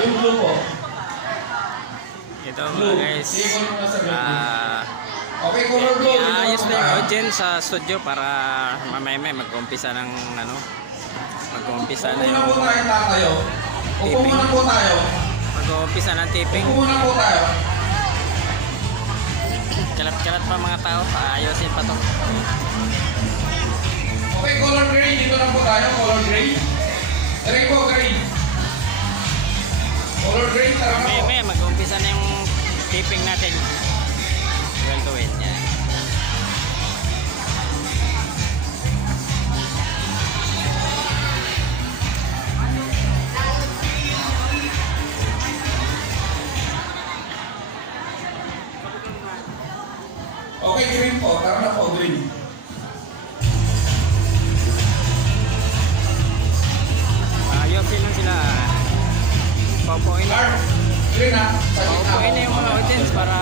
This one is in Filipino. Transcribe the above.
Yung blue po. Ito Blue. mga guys. Sige ko yung nasa blue. Okay, color blue. Dito na ayos po na yung tayo. audience sa studio para mamaya mag-umpisa ng ano. Mag-umpisa na Upo na yung po tayo tayo. Upo muna po tayo. mag-umpisa ng taping. Upo muna po tayo. Kalat-kalat pa mga tao. Paayusin pa to. Okay, color gray. Dito na po tayo. Color gray. Gray po, gray. Color gray, tara na po. Mamaya mag-umpisa na yung taping natin. Well to it. Yan. Okay, green po. Tara na po, green. Ayusin lang sila. Paupuin na. Start. Green ha. Sa gitna Paupuin na yung mga audience para